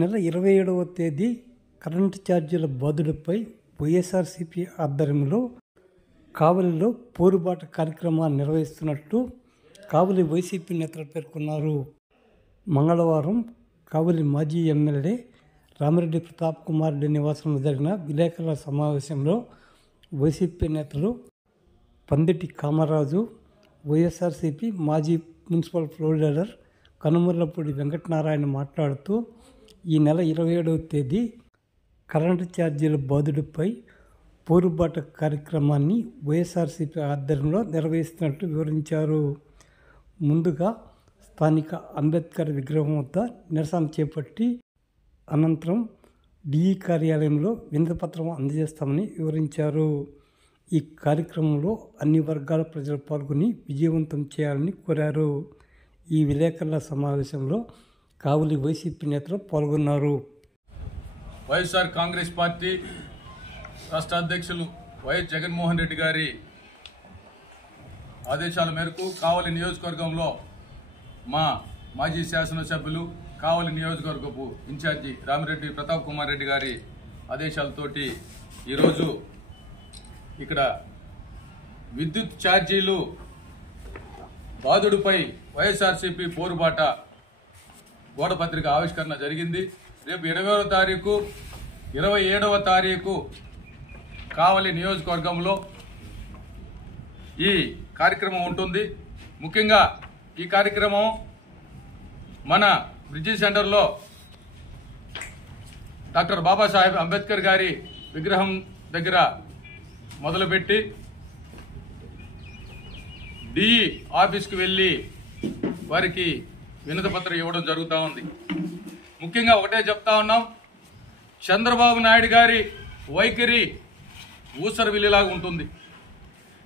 నెల 27వ తేదీ కరెంటు ఛార్జీల బాదుడుపై వైఎస్ఆర్సీపీ ఆధ్వర్యంలో కావలిలో పోరుబాట కార్యక్రమాన్ని నిర్వహిస్తున్నట్లు కావలి వైసీపీ నేతలు పేర్కొన్నారు. మంగళవారం కావలి మాజీ ఎమ్మెల్యే రామిరెడ్డి ప్రతాప్ కుమార్ రెడ్డి నివాసంలో జరిగిన విలేకరుల సమావేశంలో వైసీపీ నేతలు పందిటి కామరాజు, వైఎస్ఆర్సీపీ మాజీ municipal floor leader Kanumarlapudi Venkatanarayana మాట్లాడుతూ ఈ నెల 27వ తేదీ కరెంటు ఛార్జీల బాదుడుపై పోరుబాట కార్యక్రమాన్ని వైఎస్ఆర్సీపీ ఆధ్వర్యంలో నిర్వహిస్తున్నట్టు వివరించారు. ముందుగా స్థానిక అంబేద్కర్ విగ్రహం వద్ద నిరసన చేపట్టి అనంతరం డిఈ కార్యాలయంలో వినతిపత్రం అందజేస్తామని వివరించారు. ఈ కార్యక్రమంలో అన్ని వర్గాల ప్రజలు పాల్గొని విజయవంతం చేయాలని కోరారు. ఈ విలేకరుల సమావేశంలో కావలి వైసీపీ నేతలు పాల్గొన్నారు. వైఎస్ఆర్ కాంగ్రెస్ పార్టీ రాష్ట్ర అధ్యక్షులు వైఎస్ జగన్మోహన్ రెడ్డి గారి ఆదేశాల మేరకు కావలి నియోజకవర్గంలో మా మాజీ శాసనసభ్యులు కావలి నియోజకవర్గపు ఇన్ఛార్జి రామిరెడ్డి ప్రతాప్ కుమార్ రెడ్డి గారి ఆదేశాలతోటి ఈరోజు ఇక్కడ విద్యుత్ ఛార్జీలు బాదుడుపై వైఎస్ఆర్సీపీ పోరుబాట గోడపత్రిక ఆవిష్కరణ జరిగింది. రేపు 20వ తారీఖు 27వ తారీఖు కావలి నియోజకవర్గంలో ఈ కార్యక్రమం ఉంటుంది. ముఖ్యంగా ఈ కార్యక్రమం మన బ్రిడ్జి సెంటర్లో డాక్టర్ బాబాసాహెబ్ అంబేద్కర్ గారి విగ్రహం దగ్గర మొదలుపెట్టి డిఈ ఆఫీస్కి వెళ్ళి వారికి వినతిపత్రం ఇవ్వడం జరుగుతూ ఉంది. ముఖ్యంగా ఒకటే చెప్తా ఉన్నాం, చంద్రబాబు నాయుడు గారి వైఖరి ఊసరవిల్లిలాగా ఉంటుంది.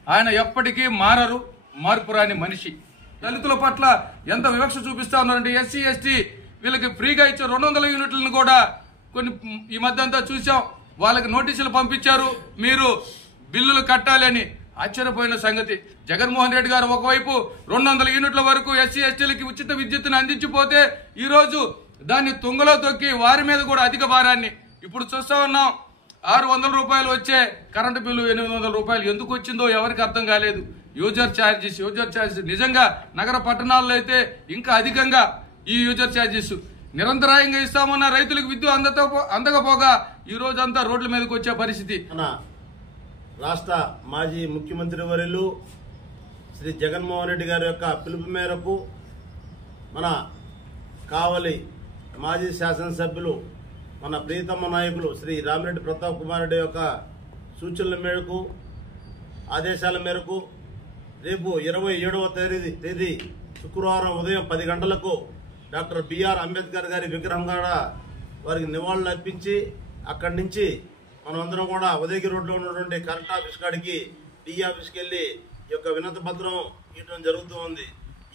ఆయన ఎప్పటికీ మారరు, మార్పురాని మనిషి. దళితుల పట్ల ఎంత వివక్ష చూపిస్తా ఉన్నారంటే ఎస్సీ ఎస్టీ వీళ్ళకి ఫ్రీగా ఇచ్చే 200 యూనిట్లను కూడా కొన్ని ఈ మధ్య అంతా చూసాం. వాళ్ళకి నోటీసులు పంపించారు, మీరు బిల్లులు కట్టాలి అని. ఆశ్చర్యపోయిన సంగతి, జగన్మోహన్ రెడ్డి గారు ఒకవైపు 200 యూనిట్ల వరకు ఎస్సీ ఎస్టీలకి ఉచిత విద్యుత్తును అందించిపోతే ఈరోజు దాన్ని తుంగలో తొక్కి వారి మీద కూడా అధిక భారాన్ని ఇప్పుడు చూస్తా ఉన్నాం. 600 రూపాయలు వచ్చే కరెంటు బిల్లు 800 రూపాయలు ఎందుకు వచ్చిందో ఎవరికి అర్థం కాలేదు. యూజర్ ఛార్జెస్ నిజంగా నగర పట్టణాల్లో అయితే ఇంకా అధికంగా ఈ యూజర్ ఛార్జెస్ నిరంతరాయంగా ఇస్తామన్న రైతులకు విద్యుత్ అందకపోగా ఈ రోజంతా రోడ్ల మీదకి వచ్చే పరిస్థితి. రాష్ట్ర మాజీ ముఖ్యమంత్రి వర్యులు శ్రీ జగన్మోహన్ రెడ్డి గారి యొక్క పిలుపు మేరకు మన కావలి మాజీ శాసనసభ్యులు మన ప్రియతమ నాయకులు శ్రీ రామిరెడ్డి ప్రతాప్ కుమార్ రెడ్డి యొక్క సూచనల మేరకు ఆదేశాల మేరకు రేపు 27వ తేదీ శుక్రవారం ఉదయం 10 గంటలకు డాక్టర్ బిఆర్ అంబేద్కర్ గారి విగ్రహం కూడా వారికి నివాళులు అర్పించి అక్కడి నుంచి మనమందరం కూడా ఉదయగిరి రోడ్లో ఉన్నటువంటి కరెంట్ ఆఫీస్ కాడికి డిఈ ఆఫీస్కి వెళ్ళి ఈ యొక్క వినతి పత్రం ఇవ్వడం జరుగుతూ ఉంది.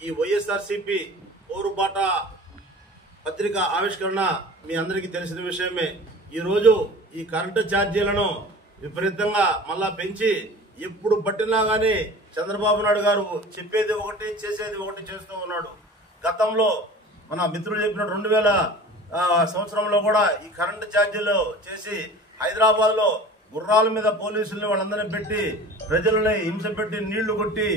ఈ వైఎస్ఆర్సీపీ పోరుబాట పత్రిక ఆవిష్కరణ మీ అందరికీ తెలిసిన విషయమే. ఈరోజు ఈ కరెంటు ఛార్జీలను విపరీతంగా మళ్ళా పెంచి ఎప్పుడు పట్టినా గానీ చంద్రబాబు నాయుడు గారు చెప్పేది ఒకటి చేసేది ఒకటి చేస్తూ ఉన్నాడు. గతంలో మన మిత్రులు చెప్పిన 2000 సంవత్సరంలో కూడా ఈ కరెంటు ఛార్జీలు చేసి హైదరాబాద్ లో గుర్రాల మీద పోలీసుల్ని వాళ్ళందరినీ పెట్టి ప్రజలని హింస పెట్టి నీళ్లు కొట్టి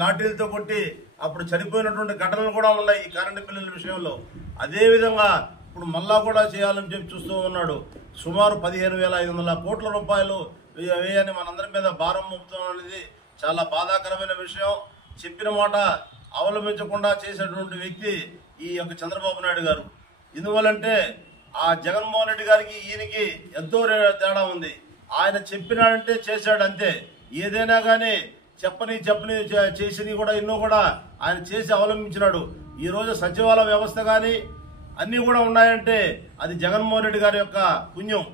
లాఠీలతో కొట్టి అప్పుడు చనిపోయినటువంటి ఘటనలు కూడా ఉన్నాయి ఈ కరెంటు బిల్లుల విషయంలో. అదేవిధంగా ఇప్పుడు మళ్ళా కూడా చేయాలని చెప్పి చూస్తూ ఉన్నాడు. సుమారు 15,500 కోట్ల రూపాయలు వేయని మనందరి మీద భారం మోపుతాం అనేది చాలా బాధాకరమైన విషయం. చెప్పిన మాట అవలంబించకుండా చేసేటువంటి వ్యక్తి ఈ యొక్క చంద్రబాబు నాయుడు గారు. ఎందువల్లంటే ఆ జగన్మోహన్ రెడ్డి గారికి ఈయనకి ఎంతో తేడా ఉంది. ఆయన చెప్పినాడంటే చేశాడు అంతే. ఏదైనా కానీ చెప్పని చేసినవి కూడా ఎన్నో కూడా ఆయన చేసి అవలంబించినాడు. ఈ రోజు సచివాలయ వ్యవస్థ కానీ అన్నీ కూడా ఉన్నాయంటే అది జగన్మోహన్ రెడ్డి గారి యొక్క పుణ్యం.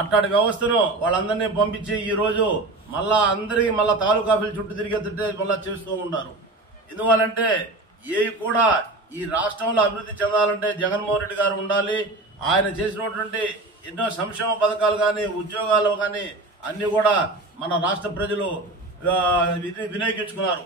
అట్లాంటి వ్యవస్థను వాళ్ళందరినీ పంపించి ఈ రోజు మళ్ళా అందరికీ మళ్ళా తాలూకా ఆఫీసులు చుట్టూ తిరిగేస్తుంటే మళ్ళా చేస్తూ ఉన్నారు. ఎందువల్లంటే ఏవి కూడా ఈ రాష్ట్రంలో అభివృద్ధి చెందాలంటే జగన్మోహన్ రెడ్డి గారు ఉండాలి. ఆయన చేసినటువంటి ఎన్నో సంక్షేమ పథకాలు కానీ ఉద్యోగాలు కానీ అన్ని కూడా మన రాష్ట్ర ప్రజలు వినియోగించుకున్నారు.